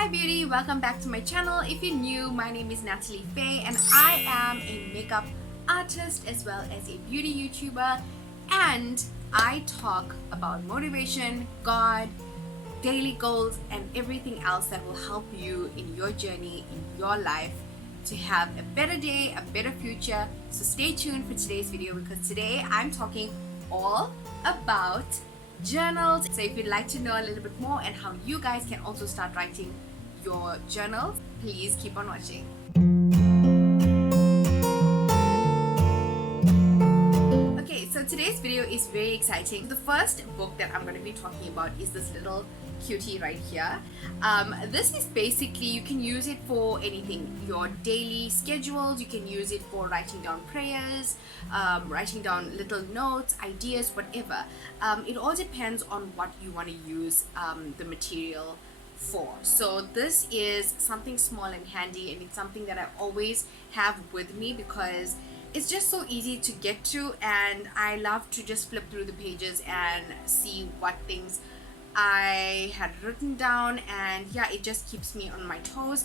Hi beauty, welcome back to my channel. If you're new, my name is Natalie Fay and I am a makeup artist as well as a beauty YouTuber, and I talk about motivation, God, daily goals and everything else that will help you in your journey, in your life, to have a better day, a better future. So stay tuned for today's video because today I'm talking all about journals. So if you'd like to know a little bit more and how you guys can also start writing your journals, please keep on watching. Okay, so today's video is very exciting. The first book that I'm going to be talking about is this little cutie right here. This is basically, you can use it for anything, your daily schedules. You can use it for writing down prayers, writing down little notes, ideas, whatever. It all depends on what you want to use the material for. So this is something small and handy, and it's something that I always have with me because it's just so easy to get to, and I love to just flip through the pages and see what things I had written down, and yeah, it just keeps me on my toes.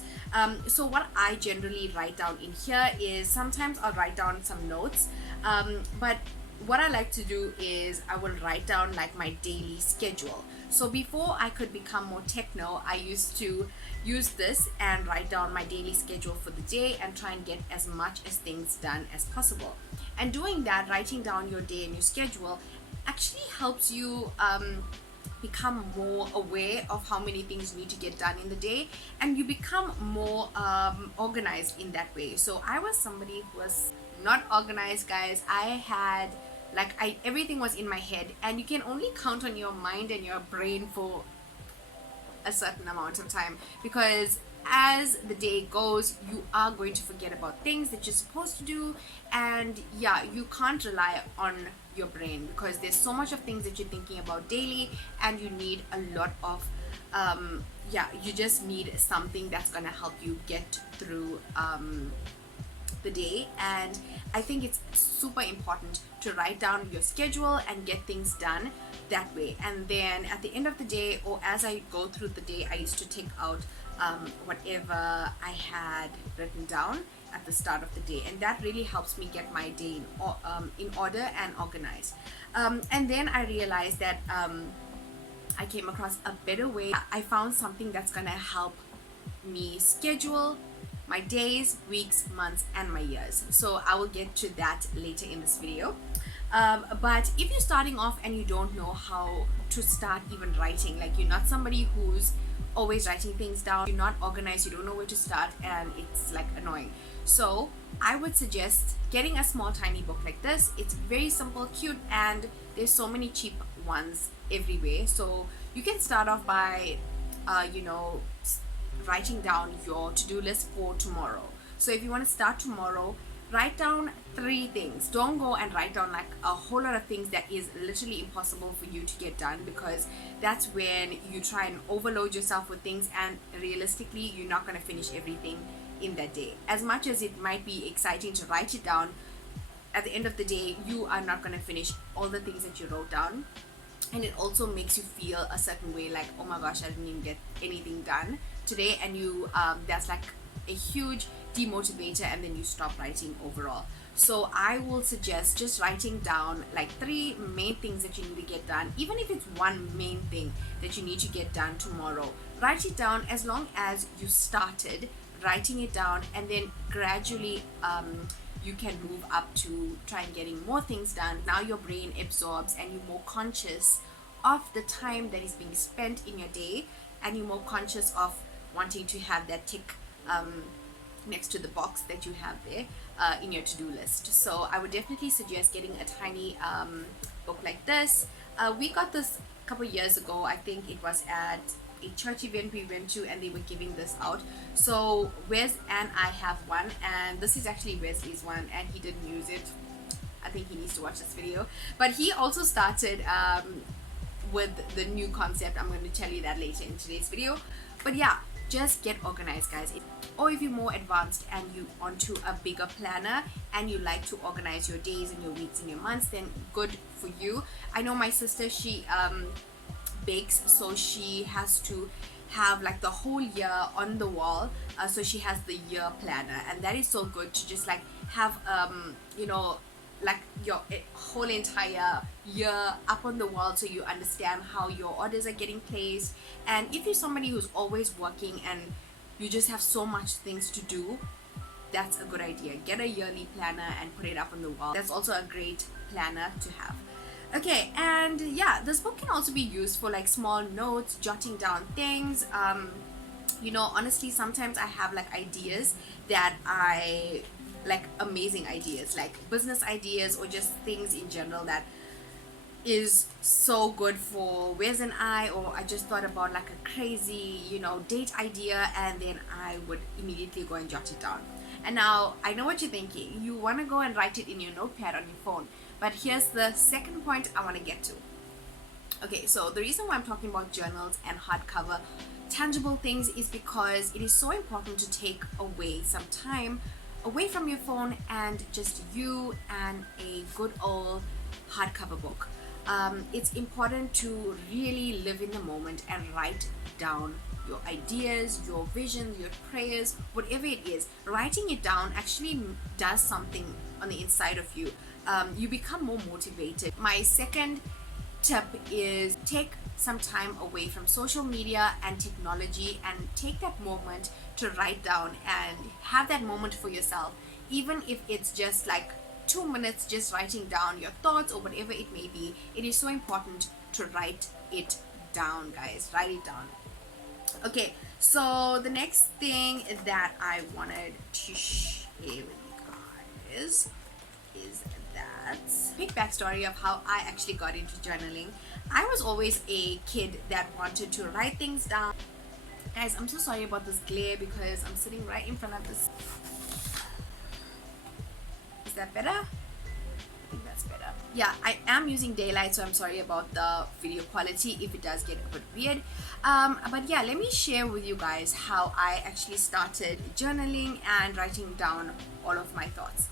So what I generally write down in here is, sometimes I'll write down some notes, but what I like to do is I will write down like my daily schedule. So before I could become more techno, I used to use this and write down my daily schedule for the day and try and get as much as things done as possible. And doing that, writing down your day and your schedule actually helps you become more aware of how many things you need to get done in the day, and you become more organized in that way. So I was somebody who was not organized, guys. I had everything was in my head, and you can only count on your mind and your brain for a certain amount of time, because as the day goes, you are going to forget about things that you're supposed to do, and yeah, you can't rely on your brain because there's so much of things that you're thinking about daily, and you need a lot of you just need something that's gonna help you get through the day. And I think it's super important to write down your schedule and get things done that way. And then at the end of the day, or as I go through the day, I used to take out whatever I had written down at the start of the day, and that really helps me get my day in order and organized. And then I realized that I came across a better way. I found something that's gonna help me schedule my days, weeks, months, and my years. So I will get to that later in this video. But if you're starting off and you don't know how to start even writing, like you're not somebody who's always writing things down, you're not organized, you don't know where to start, and it's like annoying. So I would suggest getting a small tiny book like this. It's very simple, cute, and there's so many cheap ones everywhere. So you can start off by writing down your to-do list for tomorrow. So if you want to start tomorrow, write down 3 things. Don't go and write down like a whole lot of things that is literally impossible for you to get done, because that's when you try and overload yourself with things, and realistically you're not going to finish everything in that day. As much as it might be exciting to write it down, at the end of the day you are not going to finish all the things that you wrote down, and it also makes you feel a certain way, like, oh my gosh, I didn't even get anything done today, and you that's like a huge demotivator, and then you stop writing overall. So I will suggest just writing down like 3 main things that you need to get done. Even if it's one main thing that you need to get done tomorrow, write it down. As long as you started writing it down, and then gradually you can move up to try and getting more things done. Now your brain absorbs, and you're more conscious of the time that is being spent in your day, and you're more conscious of wanting to have that tick next to the box that you have there in your to-do list. So I would definitely suggest getting a tiny book like this. We got this a couple years ago. I think it was at a church event we went to, and they were giving this out. So Wes and I have one, and this is actually Wesley's one, and he didn't use it. I think he needs to watch this video. But he also started with the new concept. I'm going to tell you that later in today's video. But yeah, just get organized, guys. Or if you're more advanced and you onto a bigger planner and you like to organize your days and your weeks and your months, then good for you. I know my sister, she bakes, so she has to have like the whole year on the wall. So she has the year planner, and that is so good to just like have you know, like your whole entire year up on the wall, so you understand how your orders are getting placed. And if you're somebody who's always working and you just have so much things to do, that's a good idea. Get a yearly planner and put it up on the wall. That's also a great planner to have. Okay, and yeah, this book can also be used for like small notes, jotting down things. You know, honestly, sometimes I have like ideas that I like, amazing ideas, like business ideas or just things in general that is so good for Wes and I, or I just thought about like a crazy, you know, date idea, and then I would immediately go and jot it down. And now I know what you're thinking. You want to go and write it in your notepad on your phone. But here's the second point I want to get to. Okay, so the reason why I'm talking about journals and hardcover tangible things is because it is so important to take away some time away from your phone and just you and a good old hardcover book. It's important to really live in the moment and write down your ideas, your visions, your prayers, whatever it is. Writing it down actually does something on the inside of you. You become more motivated. My second tip is take some time away from social media and technology and take that moment to write down and have that moment for yourself, even if it's just like 2 minutes just writing down your thoughts or whatever it may be. It is so important to write it down, guys. Write it down. Okay, so the next thing that I wanted to share with you guys is that quick backstory of how I actually got into journaling. I was always a kid that wanted to write things down. Guys, I'm so sorry about this glare because I'm sitting right in front of this. Is that better? I think that's better. Yeah, I am using daylight, so I'm sorry about the video quality if it does get a bit weird. But yeah, let me share with you guys how I actually started journaling and writing down all of my thoughts.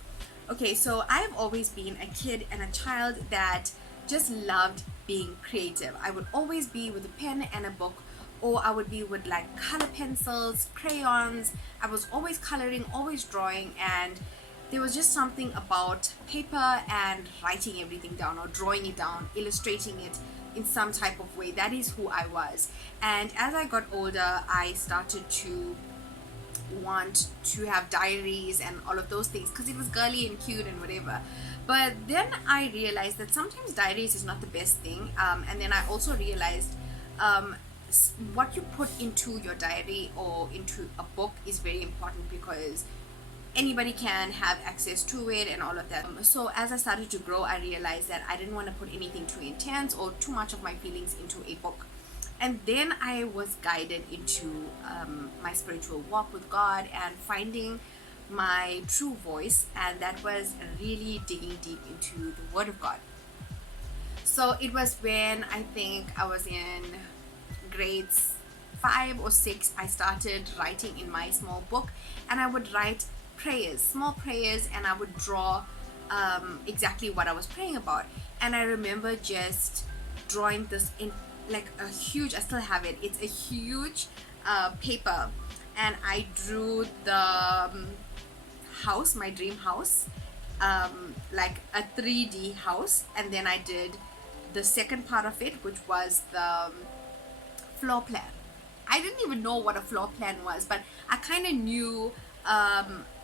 Okay, so I've always been a kid and a child that just loved being creative. I would always be with a pen and a book, or I would be with like color pencils, crayons. I was always coloring, always drawing, and there was just something about paper and writing everything down or drawing it down, illustrating it in some type of way. That is who I was. And as I got older, I started to want to have diaries and all of those things because it was girly and cute and whatever. But then I realized that sometimes diaries is not the best thing. And then I also realized what you put into your diary or into a book is very important because anybody can have access to it and all of that. So as I started to grow, I realized that I didn't want to put anything too intense or too much of my feelings into a book. And then I was guided into my spiritual walk with God and finding my true voice, and that was really digging deep into the Word of God. So it was when I think I was in grades 5 or 6, I started writing in my small book, and I would write prayers, small prayers, and I would draw exactly what I was praying about. And I remember just drawing this in like a huge, I still have it, it's a huge paper, and I drew the house, my dream house, like a 3D house. And then I did the second part of it, which was the floor plan. I didn't even know what a floor plan was, but I kind of knew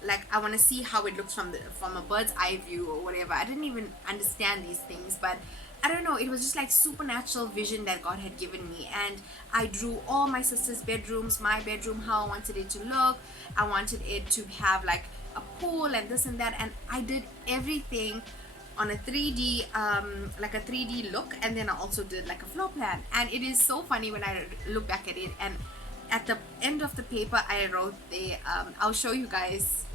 like I want to see how it looks from a bird's eye view or whatever. I didn't even understand these things, but I don't know, it was just like supernatural vision that God had given me. And I drew all my sister's bedrooms, my bedroom, how I wanted it to look. I wanted it to have like a pool and this and that, and I did everything on a 3D like a 3D look. And then I also did like a floor plan, and it is so funny when I look back at it. And at the end of the paper I wrote there, I'll show you guys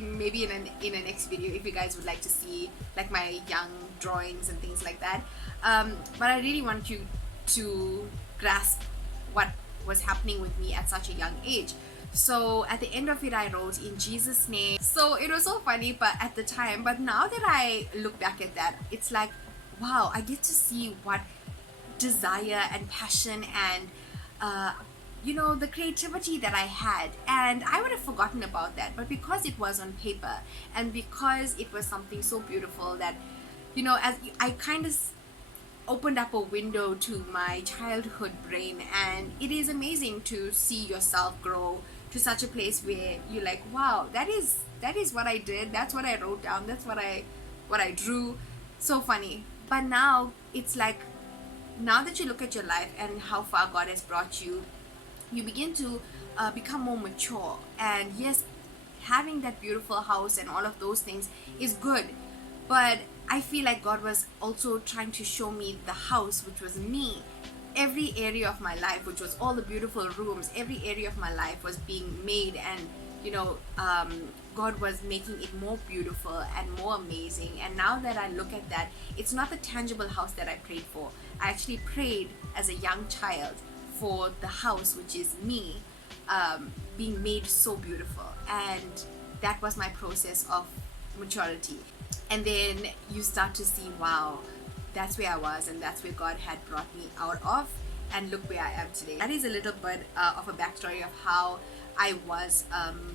maybe in a next video if you guys would like to see like my young drawings and things like that. But I really want you to grasp what was happening with me at such a young age. So at the end of it I wrote, "In Jesus' name." So it was so funny, but at the time, but now that I look back at that, it's like, wow, I get to see what desire and passion and you know, the creativity that I had, and I would have forgotten about that. But because it was on paper, and because it was something so beautiful that, you know, as I kind of opened up a window to my childhood brain, and it is amazing to see yourself grow to such a place where you're like, wow, that is what I did, that's what I wrote down, that's what I drew. So funny. But now it's like, now that you look at your life and how far God has brought you, you begin to become more mature. And yes, having that beautiful house and all of those things is good, but I feel like God was also trying to show me the house, which was me. Every area of my life, which was all the beautiful rooms, every area of my life was being made, and you know, God was making it more beautiful and more amazing. And now that I look at that, it's not the tangible house that I prayed for. I actually prayed as a young child for the house, which is me, being made so beautiful. And that was my process of maturity. And then you start to see, wow, that's where I was, and that's where God had brought me out of, and look where I am today. That is a little bit of a backstory of how I was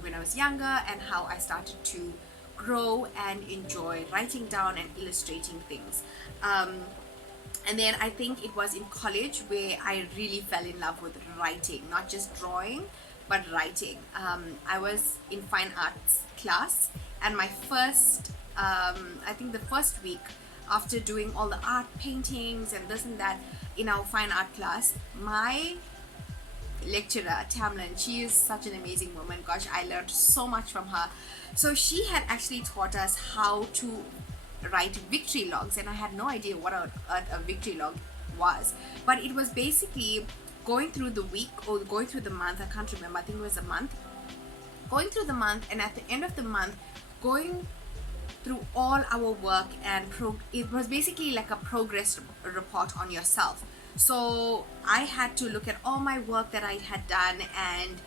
when I was younger, and how I started to grow and enjoy writing down and illustrating things. And then I think it was in college where I really fell in love with writing, not just drawing, but writing. I was in fine arts class, and my first, I think the first week after doing all the art paintings and this and that in our fine art class, my lecturer Tamlin, she is such an amazing woman. Gosh, I learned so much from her. So she had actually taught us how to write victory logs, and I had no idea what a victory log was. But it was basically going through the week or going through the month, I can't remember, I think it was a month, going through the month, and at the end of the month going through all our work, and it was basically like a progress report on yourself. So I had to look at all my work that I had done, and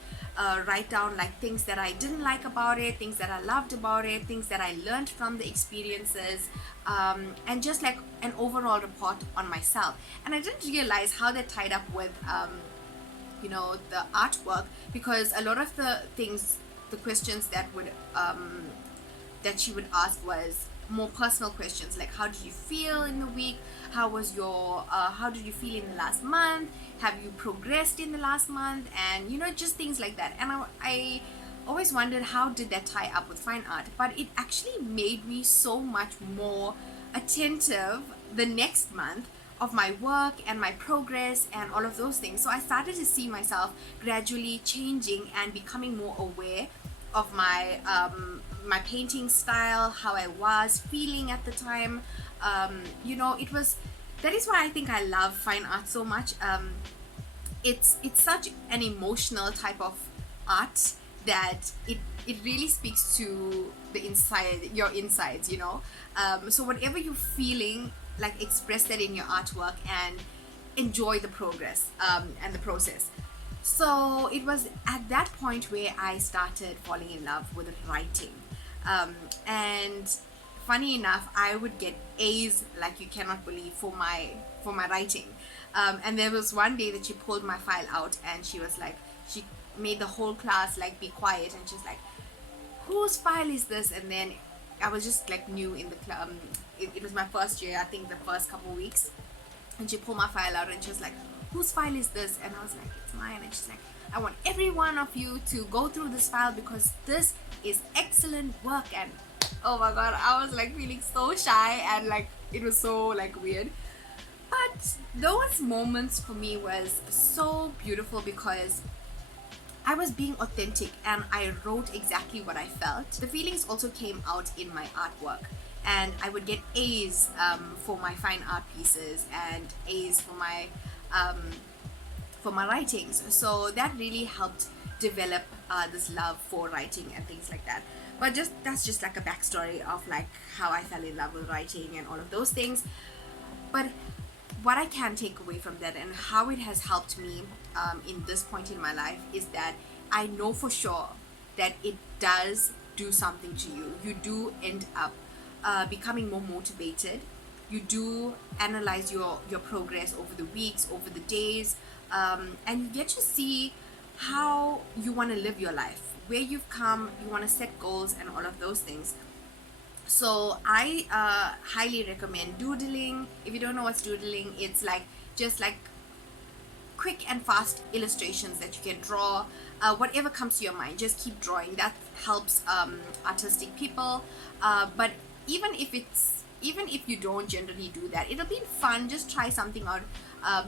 write down like things that I didn't like about it, things that I loved about it, things that I learned from the experiences, and just like an overall report on myself. And I didn't realize how that tied up with you know, the artwork, because a lot of the things, the questions that would that she would ask was more personal questions, like how did you feel in the week, how was your how did you feel in the last month, have you progressed in the last month, and you know, just things like that. And I always wondered, how did that tie up with fine art? But it actually made me so much more attentive the next month of my work and my progress and all of those things. So I started to see myself gradually changing and becoming more aware of my my painting style, how I was feeling at the time. You know, it was, that is why I think I love fine art so much. It's such an emotional type of art that it really speaks to the inside, your insides, you know. So whatever you're feeling, like express that in your artwork and enjoy the progress and the process. So it was at that point where I started falling in love with writing. And funny enough, I would get A's like you cannot believe for my writing. And there was one day that she pulled my file out, and she was like, she made the whole class like be quiet, and she's like, whose file is this? And then I was just like new in the club. It was my first year, I think the first couple weeks, and she pulled my file out and she was like, whose file is this? And I was like, it's mine. And she's like, I want every one of you to go through this file because this is excellent work. And oh my god, I was like feeling so shy, and like it was so like weird. But those moments for me was so beautiful because I was being authentic and I wrote exactly what I felt. The feelings also came out in my artwork, and I would get A's for my fine art pieces and A's for my writings. So that really helped develop this love for writing and things like that. But that's just like a backstory of like how I fell in love with writing and all of those things. But what I can take away from that and how it has helped me in this point in my life is that I know for sure that it does do something to you. You do end up becoming more motivated. You do analyze your progress over the weeks, over the days, and you get to see how you want to live your life, where you've come, you want to set goals and all of those things. So I highly recommend doodling. If you don't know what's doodling, it's like just like quick and fast illustrations that you can draw. Whatever comes to your mind, just keep drawing. That helps artistic people. But even if you don't generally do that, it'll be fun. Just try something out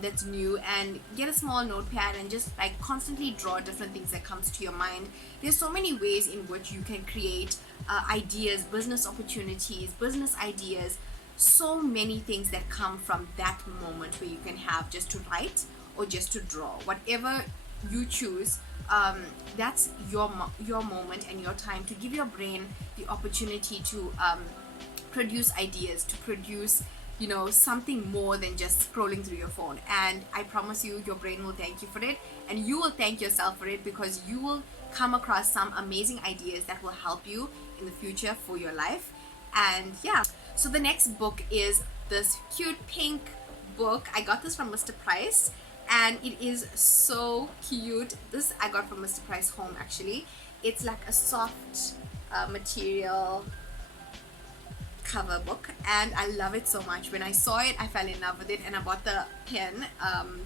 that's new, and get a small notepad and just like constantly draw different things that comes to your mind. There's so many ways in which you can create ideas, business opportunities, business ideas, so many things that come from that moment where you can have just to write or just to draw, whatever you choose. That's your moment and your time to give your brain the opportunity to produce ideas, to produce, you know, something more than just scrolling through your phone. And I promise you, your brain will thank you for it, and you will thank yourself for it, because you will come across some amazing ideas that will help you in the future for your life. And yeah, so the next book is this cute pink book. I got this from Mr. Price, and it is so cute. This I got from Mr. Price Home, actually. It's like a soft material cover book, and I love it so much. When I saw it, I fell in love with it, and I bought the pen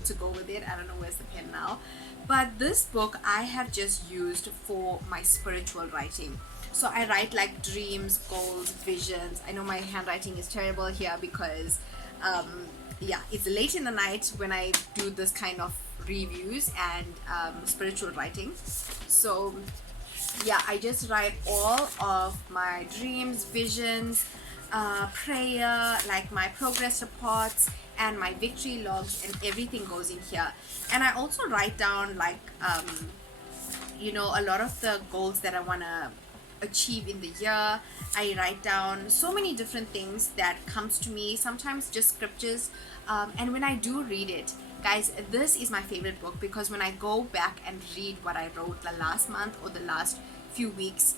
to go with it. I don't know where's the pen now, but this book I have just used for my spiritual writing. So I write like dreams, goals, visions. I know my handwriting is terrible here because yeah, it's late in the night when I do this kind of reviews and spiritual writing. So yeah, I just write all of my dreams, visions, prayer, like my progress reports and my victory logs, and everything goes in here. And I also write down like you know, a lot of the goals that I want to achieve in the year. I write down so many different things that comes to me, sometimes just scriptures. And when I do read it, guys, this is my favorite book, because when I go back and read what I wrote the last month or the last few weeks,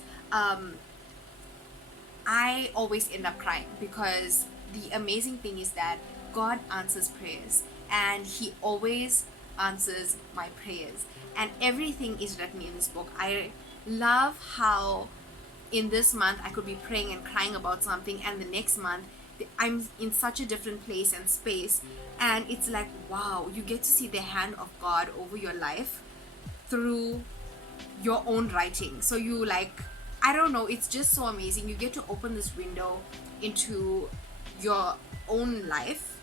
I always end up crying, because the amazing thing is that God answers prayers, and He always answers my prayers, and everything is written in this book. I love how in this month I could be praying and crying about something, and the next month I'm in such a different place and space, and it's like, wow, you get to see the hand of God over your life through your own writing. So you like, I don't know, it's just so amazing. You get to open this window into your own life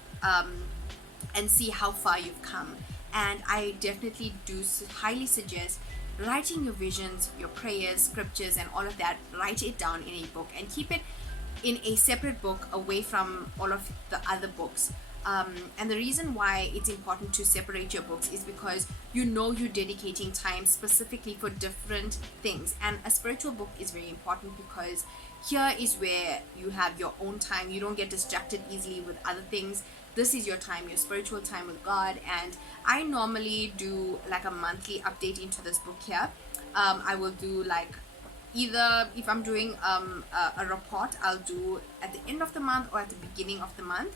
and see how far you've come. And I definitely do highly suggest writing your visions, your prayers, scriptures, and all of that. Write it down in a book and keep it in a separate book away from all of the other books. And the reason why it's important to separate your books is because you know you're dedicating time specifically for different things. And a spiritual book is very important because here is where you have your own time. You don't get distracted easily with other things. This is your time, your spiritual time with God. And I normally do like a monthly update into this book here. I will do like, either if I'm doing a report, I'll do at the end of the month or at the beginning of the month,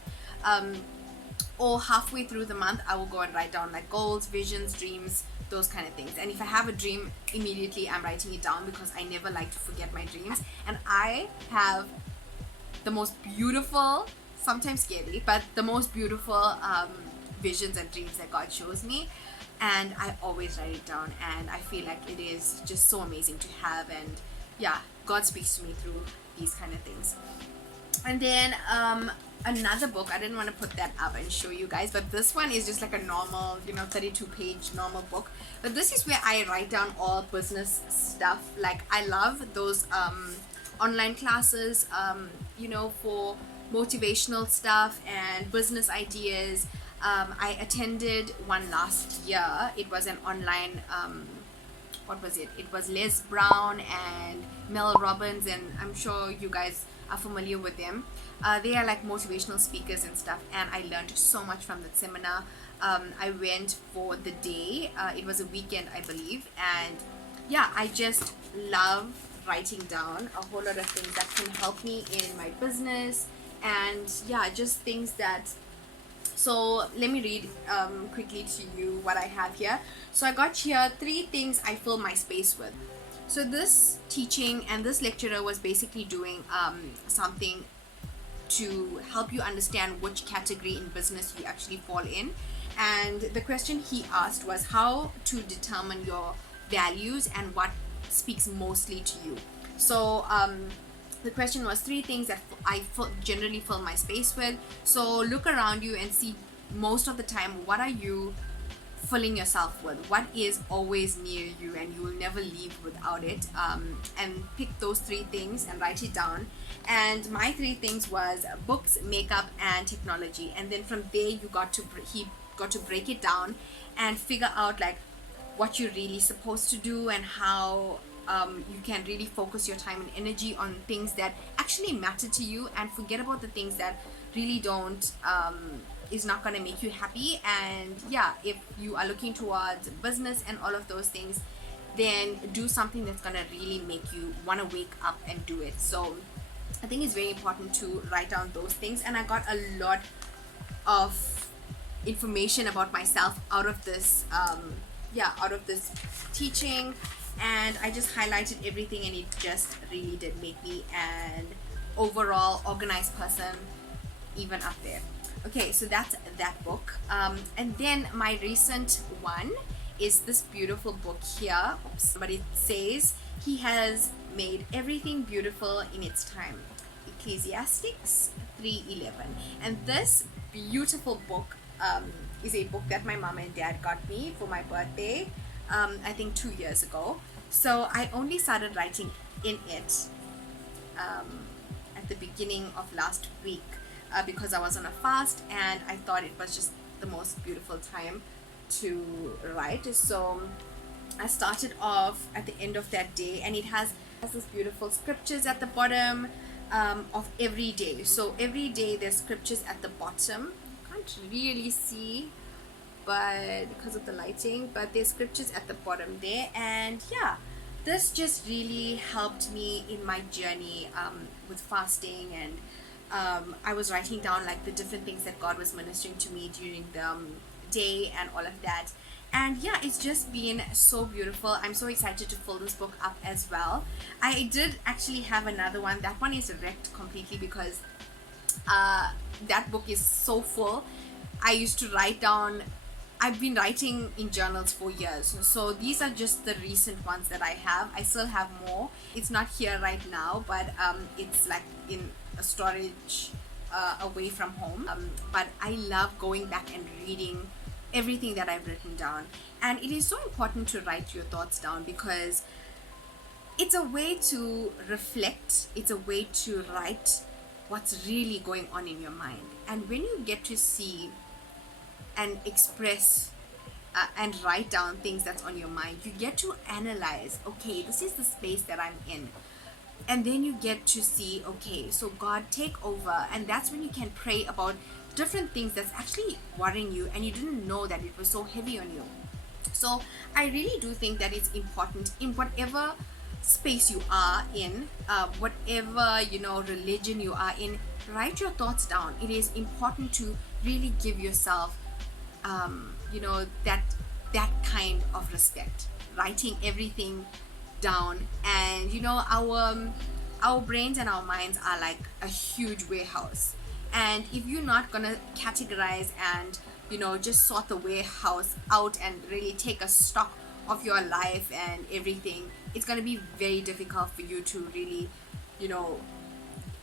or halfway through the month. I will go and write down like goals, visions, dreams, those kind of things. And if I have a dream, immediately I'm writing it down, because I never like to forget my dreams. And I have the most beautiful, sometimes scary, but the most beautiful visions and dreams that God shows me, and I always write it down, and I feel like it is just so amazing to have. And yeah, God speaks to me through these kind of things. And then another book, I didn't want to put that up and show you guys, but this one is just like a normal, you know, 32-page normal book. But this is where I write down all business stuff. Like, I love those online classes, you know, for motivational stuff and business ideas. I attended one last year. It was an online what was it? It was Les Brown and Mel Robbins, and I'm sure you guys are familiar with them. They are like motivational speakers and stuff, and I learned so much from that seminar. I went for the day. It was a weekend, I believe, and yeah, I just love writing down a whole lot of things that can help me in my business, and yeah, just things that So let me read quickly to you what I have here. So I got here 3 things I fill my space with. So this teaching and this lecturer was basically doing something to help you understand which category in business you actually fall in. And the question he asked was how to determine your values and what speaks mostly to you. So the question was 3 things that generally fill my space with. So look around you and see, most of the time, what are you filling yourself with? What is always near you and you will never leave without it? And pick those 3 things and write it down. And my 3 things was books, makeup, and technology. And then from there he got to break it down and figure out like what you're really supposed to do and how you can really focus your time and energy on things that actually matter to you, and forget about the things that really don't is not going to make you happy. And yeah, if you are looking towards business and all of those things, then do something that's going to really make you want to wake up and do it. So I think it's very important to write down those things, and I got a lot of information about myself out of this teaching, and I just highlighted everything, and it just really did make me an overall organized person even up there. Okay, so that's that book. And then my recent one is this beautiful book here. Oops. But it says, He has made everything beautiful in its time. Ecclesiastes 3:11. And this beautiful book is a book that my mom and dad got me for my birthday, I think 2 years ago. So I only started writing in it at the beginning of last week because I was on a fast and I thought it was just the most beautiful time to write. So I started off at the end of that day, and it has this beautiful scriptures at the bottom of every day. So every day there's scriptures at the bottom. Can't really see but because of the lighting, but there's scriptures at the bottom there. And yeah, this just really helped me in my journey with fasting, and I was writing down like the different things that God was ministering to me during the day and all of that. And yeah, it's just been so beautiful. I'm so excited to fill this book up as well. I did actually have another one. That one is wrecked completely because that book is so full. I used to write down, I've been writing in journals for years, so these are just the recent ones that I have. I still have more. It's not here right now, but it's like in a storage away from home. But I love going back and reading everything that I've written down. And it is so important to write your thoughts down because it's a way to reflect, it's a way to write what's really going on in your mind. And when you get to see and express and write down things that's on your mind, you get to analyze, okay, this is the space that I'm in. And then you get to see, okay, so God, take over. And that's when you can pray about different things that's actually worrying you and you didn't know that it was so heavy on you. So I really do think that it's important in whatever space you are in, whatever religion you are in, write your thoughts down. It is important to really give yourself that kind of respect, writing everything down. And our brains and our minds are like a huge warehouse, and if you're not gonna categorize and just sort the warehouse out and really take a stock of your life and everything, it's gonna be very difficult for you to really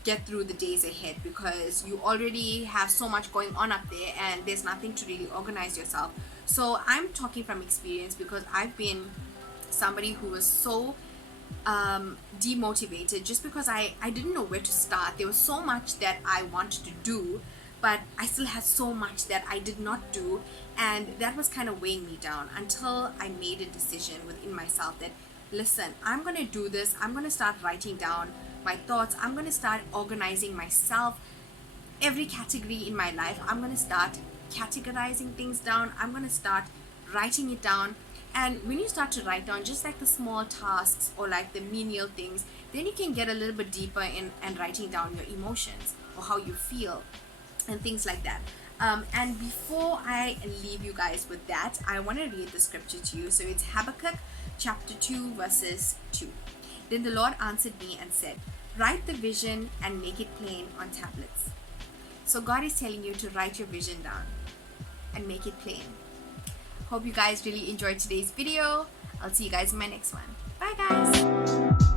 get through the days ahead, because you already have so much going on up there and there's nothing to really organize yourself. So I'm talking from experience because I've been somebody who was so demotivated just because I didn't know where to start. There was so much that I wanted to do, but I still had so much that I did not do, and that was kind of weighing me down until I made a decision within myself that, listen, I'm going to do this. I'm going to start writing down my thoughts. I'm going to start organizing myself. Every category in my life, I'm going to start categorizing things down. I'm going to start writing it down. And when you start to write down just like the small tasks or like the menial things, then you can get a little bit deeper in and writing down your emotions or how you feel and things like that. And before I leave you guys with that, I want to read the scripture to you. So it's Habakkuk chapter 2 verses 2. Then the Lord answered me and said, write the vision and make it plain on tablets. So God is telling you to write your vision down and make it plain. Hope you guys really enjoyed today's video. I'll see you guys in my next one. Bye guys.